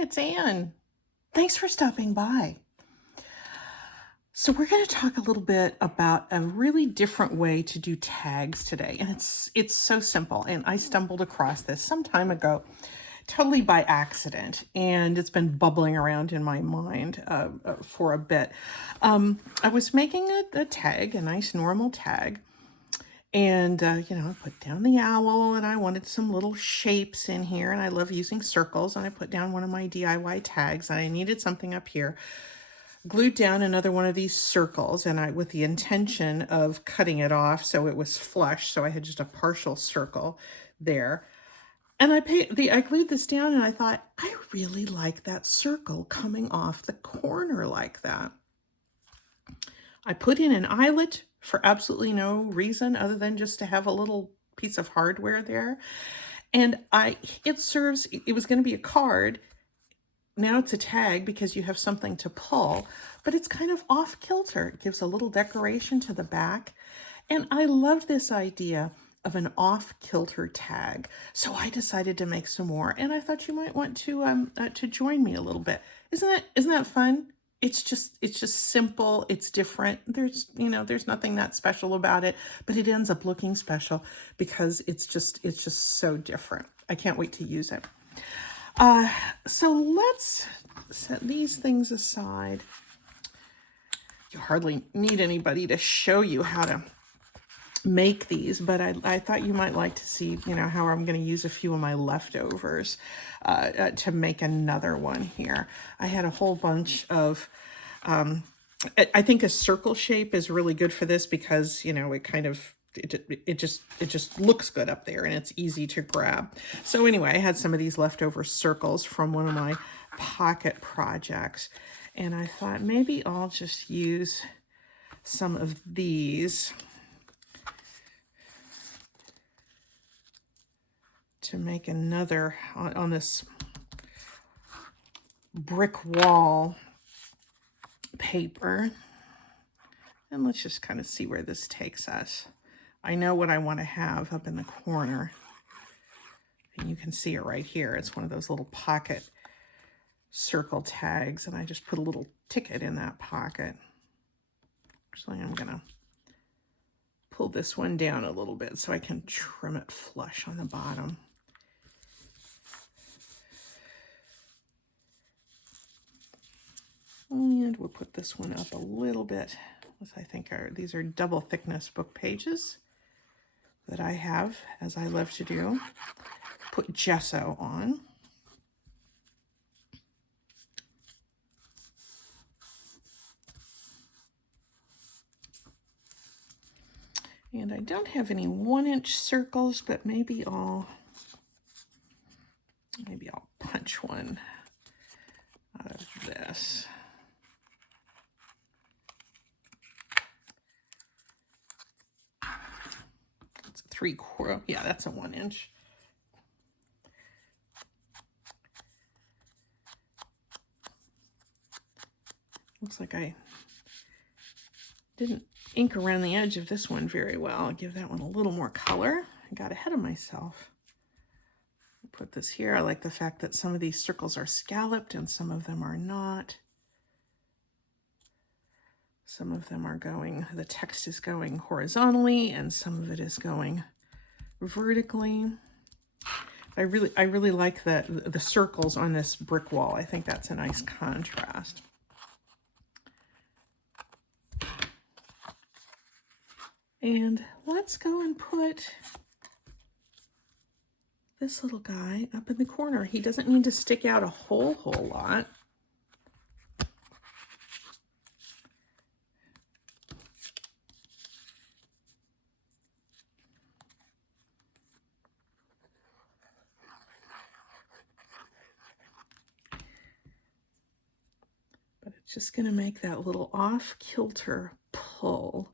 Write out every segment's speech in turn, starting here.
it's Anne. Thanks for stopping by. So we're going to talk a little bit about a really different way to do tags today. And it's so simple. And I stumbled across this some time ago, totally by accident. And it's been bubbling around in my mind for a bit. I was making a tag, a nice normal tag. And, I put down the owl and I wanted some little shapes in here. And I love using circles. And I put down one of my DIY tags. And I needed something up here. Glued down another one of these circles. And I, with the intention of cutting it off so it was flush. So I had just a partial circle there. And I glued this down and I thought, I really like that circle coming off the corner like that. I put in an eyelet for absolutely no reason other than just to have a little piece of hardware there. And it was going to be a card. Now it's a tag because you have something to pull, but it's kind of off kilter. It gives a little decoration to the back. And I love this idea of an off kilter tag. So I decided to make some more, and I thought you might want to join me a little bit. Isn't that fun? It's just simple. It's different. There's nothing that special about it, but it ends up looking special because it's just so different. I can't wait to use it. So let's set these things aside. You hardly need anybody to show you how to make these, but I thought you might like to see, how I'm going to use a few of my leftovers to make another one here. I had a whole bunch of, I think a circle shape is really good for this because, it just looks good up there and it's easy to grab. So anyway, I had some of these leftover circles from one of my pocket projects, and I thought maybe I'll just use some of these to make another on this brick wall paper. And let's just kind of see where this takes us. I know what I want to have up in the corner. And you can see it right here. It's one of those little pocket circle tags. And I just put a little ticket in that pocket. So I'm going to pull this one down a little bit so I can trim it flush on the bottom. And we'll put this one up a little bit. I think these are double thickness book pages that I have, as I love to do. Put gesso on. And I don't have any 1-inch circles, but maybe I'll punch one out of this. It's a 3/4. Yeah, that's a 1-inch. Looks like I didn't ink around the edge of this one very well. I'll give that one a little more color. I got ahead of myself. Put this here. I like the fact that some of these circles are scalloped and some of them are not. Some of them are the text is going horizontally and some of it is going vertically. I really like the circles on this brick wall. I think that's a nice contrast. And let's go and put this little guy up in the corner. He doesn't need to stick out a whole lot. But it's just going to make that little off-kilter pull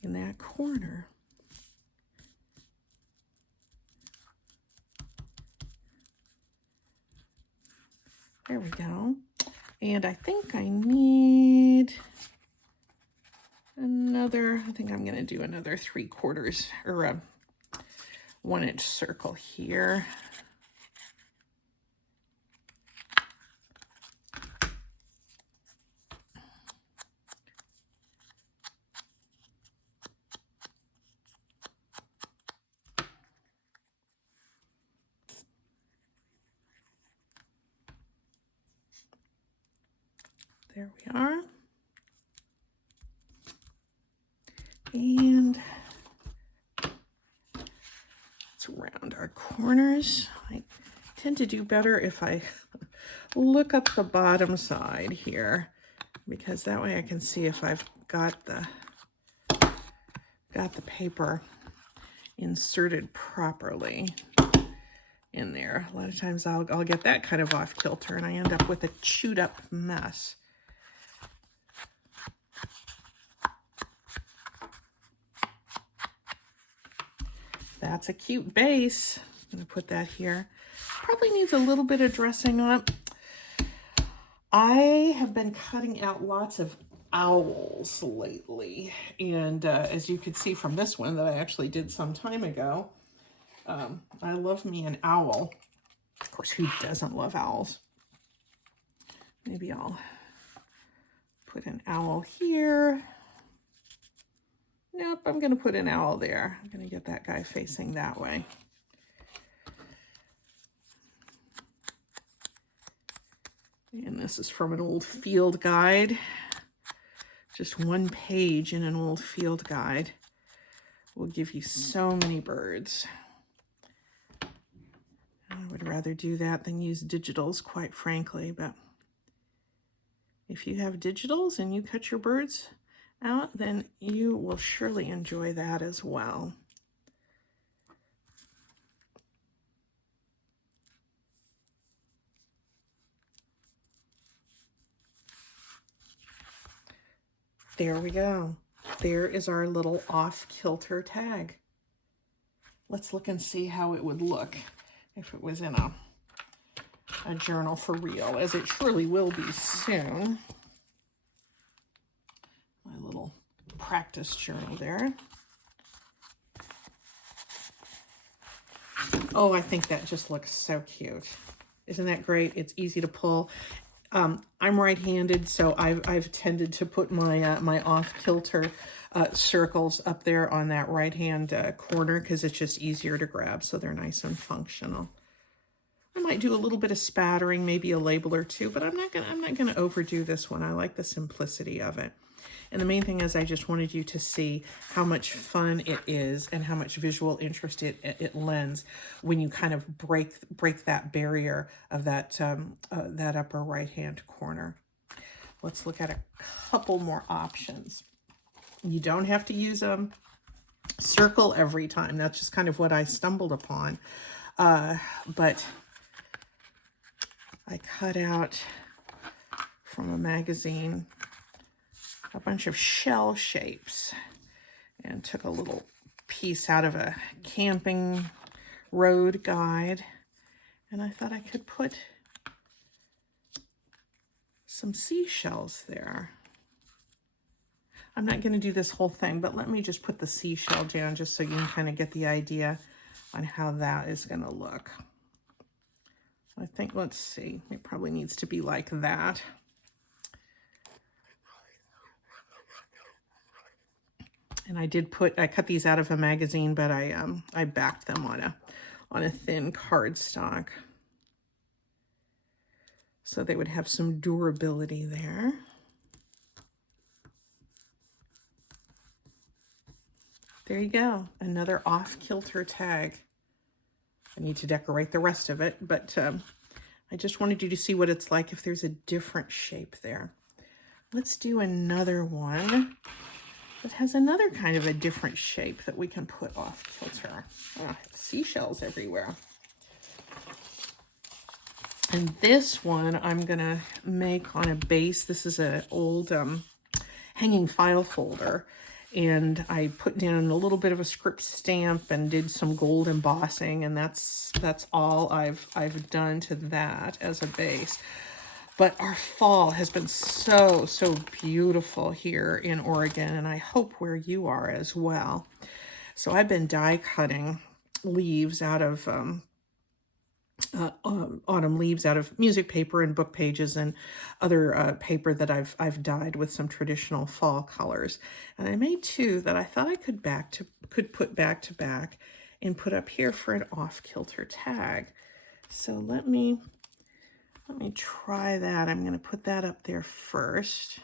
in that corner. There we go. And I think I need another, I think I'm going to do another 3/4 or a 1-inch circle here. There we are. And let's round our corners. I tend to do better if I look up the bottom side here, because that way I can see if I've got the paper inserted properly in there. A lot of times I'll get that kind of off kilter and I end up with a chewed up mess. That's a cute base. I'm gonna put that here. Probably needs a little bit of dressing up. I have been cutting out lots of owls lately, and as you can see from this one that I actually did some time ago, I love me an owl. Of course, who doesn't love owls? Maybe I'll put an owl here. Nope, I'm gonna put an owl there. I'm gonna get that guy facing that way. And this is from an old field guide. Just one page in an old field guide will give you so many birds. I would rather do that than use digitals, quite frankly, but if you have digitals and you cut your birds out, then you will surely enjoy that as well. There we go. There is our little off-kilter tag. Let's look and see how it would look if it was in a journal for real, as it surely will be soon. My little practice journal there. Oh, I think that just looks so cute. Isn't that great? It's easy to pull. I'm right-handed, so I've tended to put my my off-kilter circles up there on that right-hand corner because it's just easier to grab, so they're nice and functional. I might do a little bit of spattering, maybe a label or two, but I'm not gonna overdo this one. I like the simplicity of it. And the main thing is I just wanted you to see how much fun it is and how much visual interest it lends when you kind of break that barrier of that, that upper right-hand corner. Let's look at a couple more options. You don't have to use a circle every time. That's just kind of what I stumbled upon. But I cut out from a magazine a bunch of shell shapes and took a little piece out of a camping road guide, and I thought I could put some seashells there. I'm not going to do this whole thing, but let me just put the seashell down just so you can kind of get the idea on how that is going to look. I think, let's see, it probably needs to be like that. And I cut these out of a magazine, but I backed them on a thin cardstock, so they would have some durability there. There you go, another off-kilter tag. I need to decorate the rest of it, but I just wanted you to see what it's like if there's a different shape there. Let's do another one that has another kind of a different shape that we can put off kilter. Seashells everywhere. And this one I'm gonna make on a base. This is an old hanging file folder, and I put down a little bit of a script stamp and did some gold embossing, and that's all I've done to that as a base. But our fall has been so beautiful here in Oregon, and I hope where you are as well. So I've been die cutting leaves out of autumn leaves out of music paper and book pages and other paper that I've dyed with some traditional fall colors. And I made two that I thought I could put back to back and put up here for an off-kilter tag. So let me Let me try that. I'm going to put that up there first.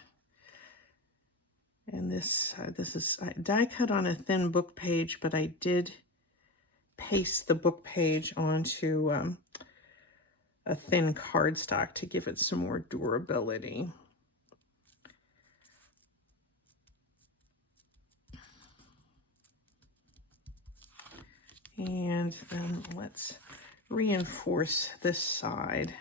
And this is die cut on a thin book page, but I did paste the book page onto a thin cardstock to give it some more durability. And then let's reinforce this side.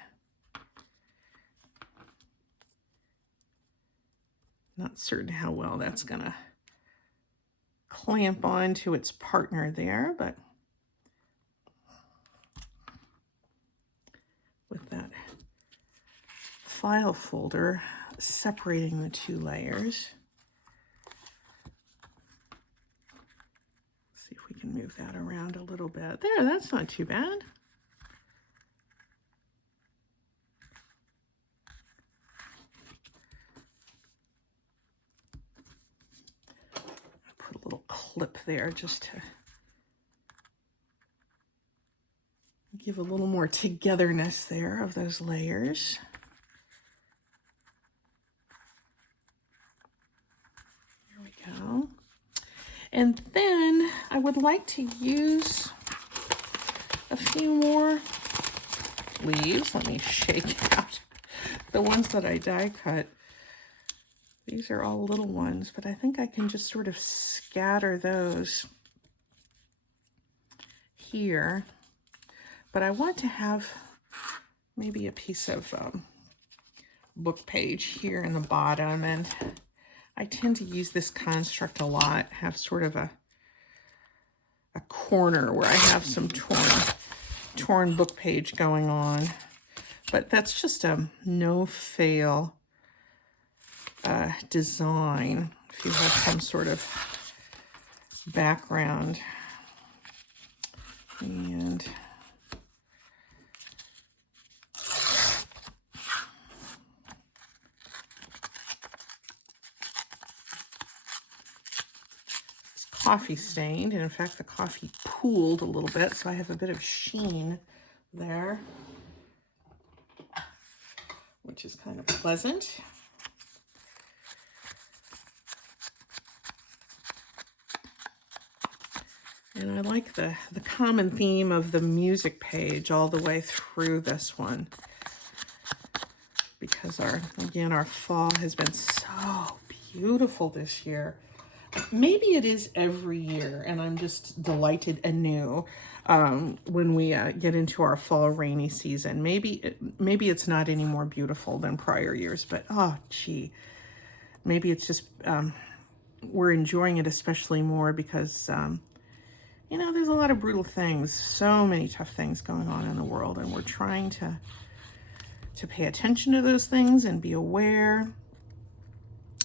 Not certain how well that's gonna clamp onto its partner there, but with that file folder separating the two layers. See if we can move that around a little bit. There, that's not too bad. Put a little clip there just to give a little more togetherness there of those layers. There we go. And then I would like to use a few more leaves. Let me shake out the ones that I die cut. These are all little ones, but I think I can just sort of scatter those here. But I want to have maybe a piece of book page here in the bottom, and I tend to use this construct a lot, have sort of a corner where I have some torn book page going on. But that's just a no-fail design if you have some sort of background. And it's coffee stained, and in fact the coffee pooled a little bit, so I have a bit of sheen there, which is kind of pleasant. And I like the common theme of the music page all the way through this one, because our fall has been so beautiful this year. Maybe it is every year, and I'm just delighted anew when we get into our fall rainy season. Maybe it's not any more beautiful than prior years, but oh gee, maybe it's just we're enjoying it especially more because you know, there's a lot of brutal things, so many tough things going on in the world, and we're trying to pay attention to those things and be aware.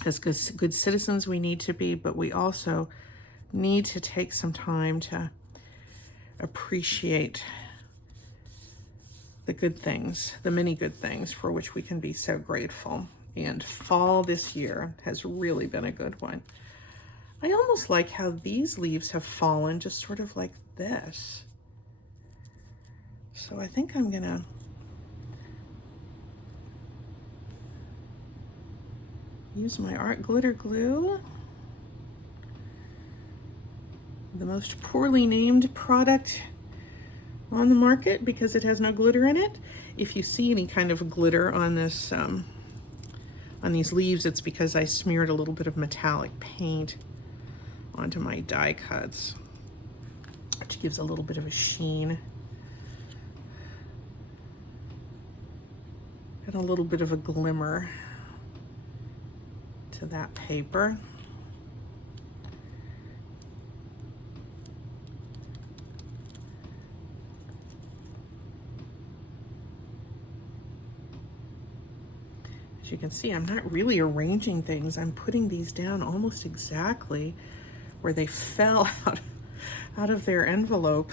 As good citizens we need to be, but we also need to take some time to appreciate the good things, the many good things for which we can be so grateful. And fall this year has really been a good one. I almost like how these leaves have fallen just sort of like this. So I think I'm gonna use my art glitter glue, the most poorly named product on the market because it has no glitter in it. If you see any kind of glitter on this, on these leaves, it's because I smeared a little bit of metallic paint onto my die cuts, which gives a little bit of a sheen and a little bit of a glimmer to that paper. As you can see, I'm not really arranging things. I'm putting these down almost exactly where they fell out of their envelope.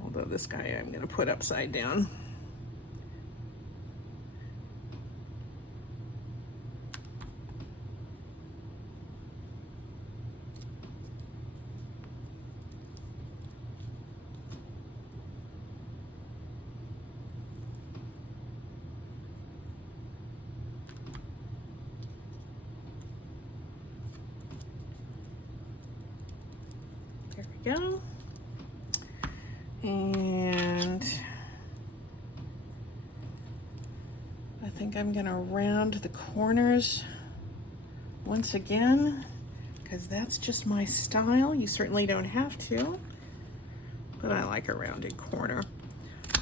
Although this guy I'm going to put upside down. go. And I think I'm gonna round the corners once again, because that's just my style. You certainly don't have to, but I like a rounded corner.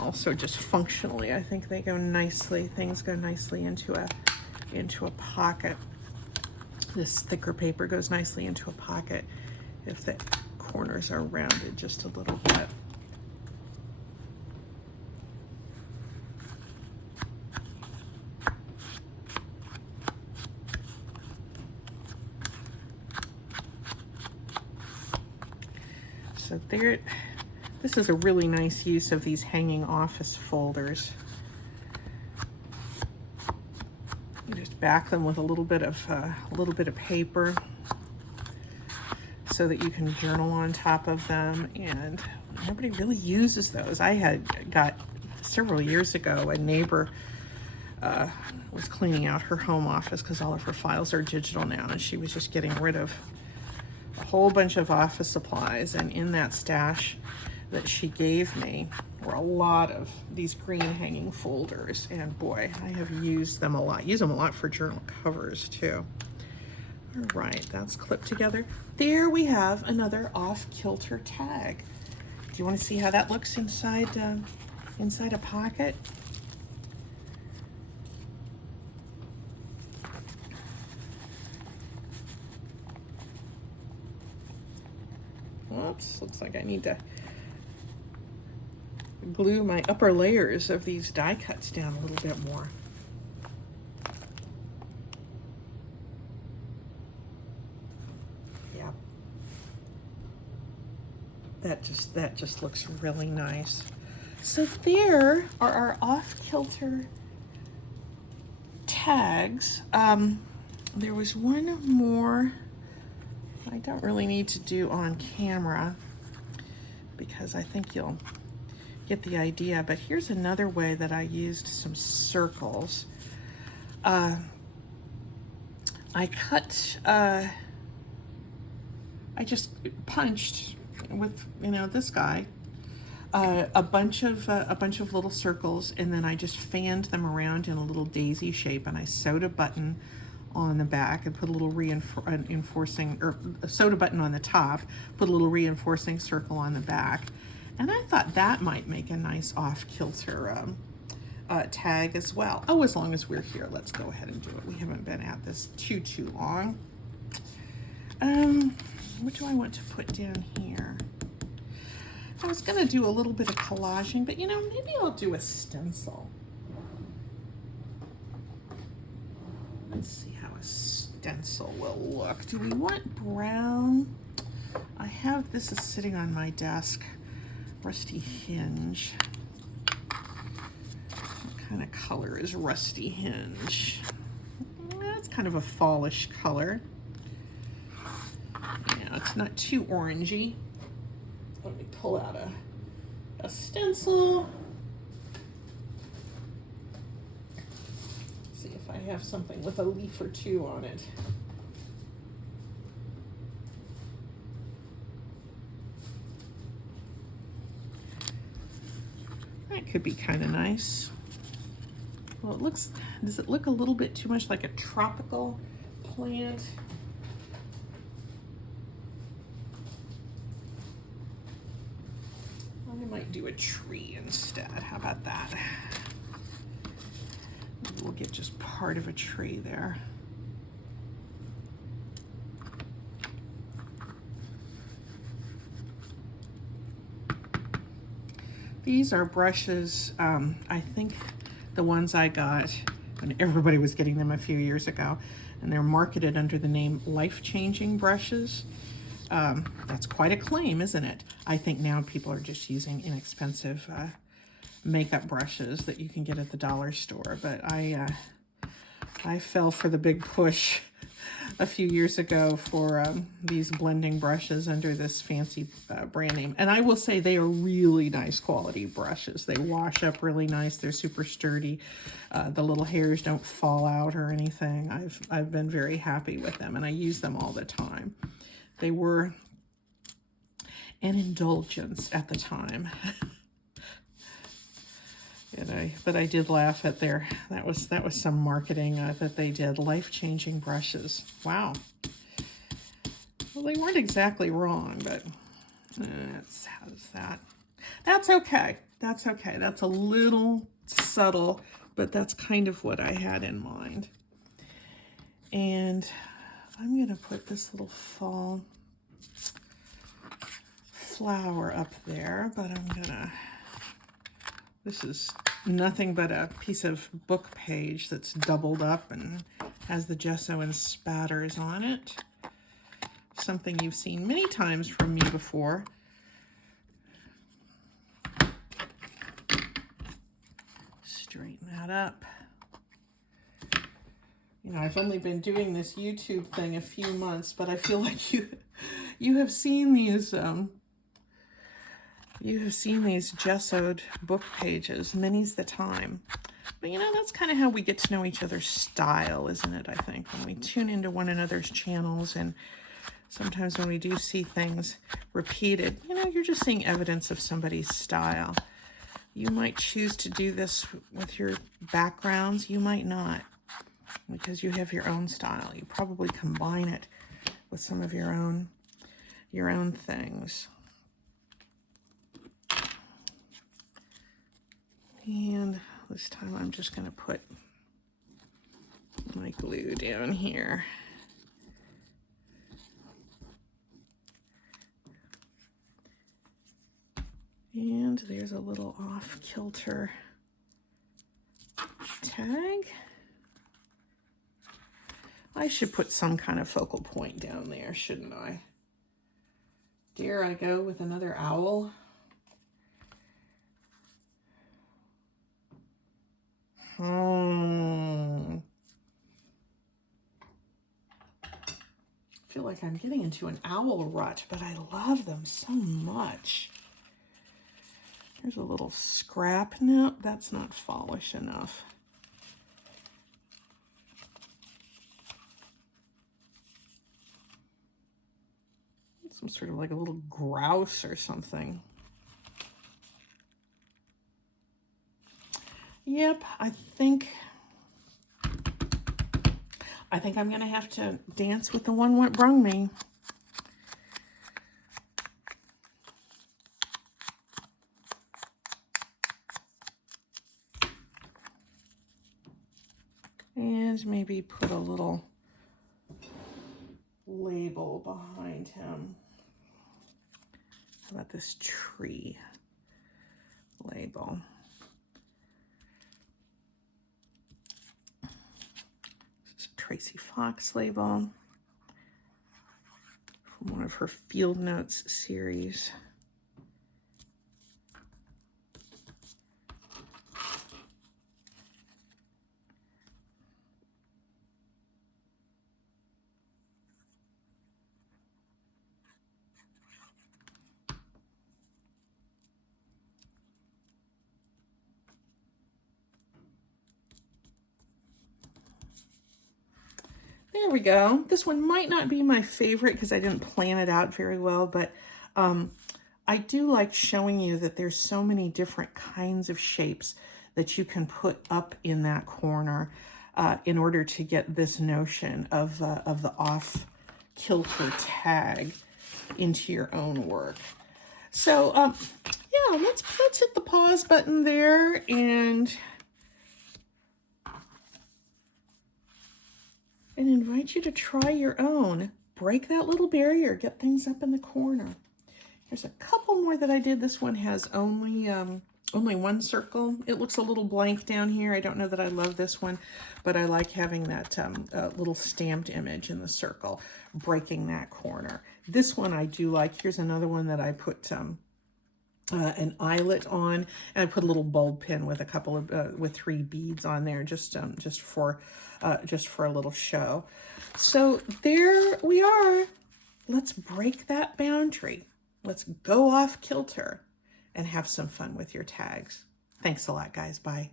Also, just functionally, I think they go nicely. Things go nicely into a pocket. This thicker paper goes nicely into a pocket if the corners are rounded just a little bit. So there, this is a really nice use of these hanging office folders. You just back them with a little bit of paper so that you can journal on top of them, and nobody really uses those. I had got several years ago, a neighbor was cleaning out her home office because all of her files are digital now, and she was just getting rid of a whole bunch of office supplies, and in that stash that she gave me were a lot of these green hanging folders, and boy, I have used them a lot. Use them a lot for journal covers too. All right, that's clipped together. There we have another off-kilter tag. Do you want to see how that looks inside inside a pocket? Oops, looks like I need to glue my upper layers of these die cuts down a little bit more. Yeah. That just looks really nice. So there are our off-kilter tags. There was one more I don't really need to do on camera because I think you'll get the idea, but here's another way that I used some circles. I just punched with, this guy, a bunch of little circles, and then I just fanned them around in a little daisy shape, and I sewed a button on the back and put a little reinforcing, or a soda button on the top, put a little reinforcing circle on the back. And I thought that might make a nice off-kilter tag as well. Oh, as long as we're here, let's go ahead and do it. We haven't been at this too long. What do I want to put down here? I was gonna do a little bit of collaging, but maybe I'll do a stencil. Let's see how a stencil will look. Do we want brown? I have, this is sitting on my desk, Rusty Hinge. What kind of color is Rusty Hinge? It's kind of a fallish color. Yeah, it's not too orangey. Let me pull out a stencil. See if I have something with a leaf or two on it. That could be kind of nice. Well, does it look a little bit too much like a tropical plant? I might do a tree instead. How about that? Maybe we'll get just part of a tree there. These are brushes, I think the ones I got, and everybody was getting them a few years ago, and they're marketed under the name Life-Changing Brushes. That's quite a claim, isn't it? I think now people are just using inexpensive makeup brushes that you can get at the dollar store, but I fell for the big push a few years ago for these blending brushes under this fancy brand name. And I will say they are really nice quality brushes. They wash up really nice. They're super sturdy. The little hairs don't fall out or anything. I've been very happy with them, and I use them all the time. They were, and indulgence at the time. But I did laugh at that was some marketing that they did. Life-changing brushes. Wow. Well, they weren't exactly wrong, but how's that? That's okay. That's okay. That's a little subtle, but that's kind of what I had in mind. And I'm going to put this little fall flower up there, but this is nothing but a piece of book page that's doubled up and has the gesso and spatters on it. Something you've seen many times from me before. Straighten that up. You know, I've only been doing this YouTube thing a few months, but I feel like you have seen these gessoed book pages many's the time. But you know, that's kind of how we get to know each other's style, isn't it? I think when we tune into one another's channels, and sometimes when we do see things repeated, you know, you're just seeing evidence of somebody's style. You might choose to do this with your backgrounds. You might not, because you have your own style. You probably combine it with some of your own things. And this time I'm just going to put my glue down here. And there's a little off-kilter tag. I should put some kind of focal point down there, shouldn't I? Dare I go with another owl? I feel like I'm getting into an owl rut, but I love them so much. Here's a little scrap. No, that's not fallish enough. Some sort of like a little grouse or something. Yep, I think I'm gonna have to dance with the one what brung me. And maybe put a little label behind him. How about this tree label? This is a Tracy Fox label from one of her Field Notes series. There we go. This one might not be my favorite because I didn't plan it out very well, but I do like showing you that there's so many different kinds of shapes that you can put up in that corner in order to get this notion of the off-kilter tag into your own work. So yeah, let's hit the pause button there and invite you to try your own. Break that little barrier, get things up in the corner. There's a couple more that I did. This one has only one circle. It looks a little blank down here. I don't know that I love this one, but I like having that little stamped image in the circle, breaking that corner. This one I do like. Here's another one that I put an eyelet on, and I put a little bulb pin with a couple of with 3 beads on there, just for a little show. So there we are. Let's break that boundary. Let's go off kilter and have some fun with your tags. Thanks a lot, guys. Bye.